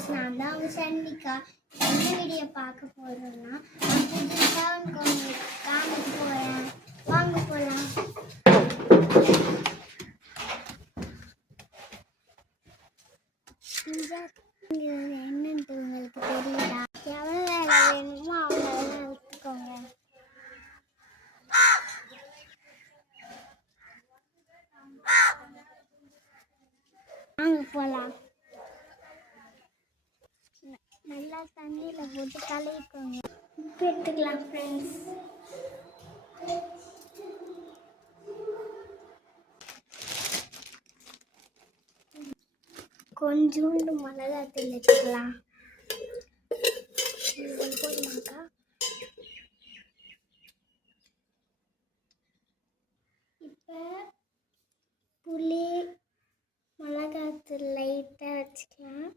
Friends, நான் தான் அவங்க சண்டிகா. என்ன வீடியோ பார்க்க போகிறோன்னா, நான் புதுசாக உங்களுக்கு காமிக்க போகிறேன். வாங்க போகலாம். என்னன்ட்டு உங்களுக்கு தெரியல. எவ்வளோ வேலை வேணுமோ அவ்வளோ வேலை எடுத்துக்கோங்க. வாங்க போகலாம். நல்லா தண்ணியில் போட்டு கழுவிக்கோங்க. உப்பு எடுத்துக்கலாம் ஃப்ரெண்ட்ஸ். கொஞ்சோண்டு மிளகாத்தூள் எடுத்துக்கலாம். போதுமாக்கா? இப்போ புளி மிளகாத்தூள் லைட்டாக வச்சுக்கலாம்.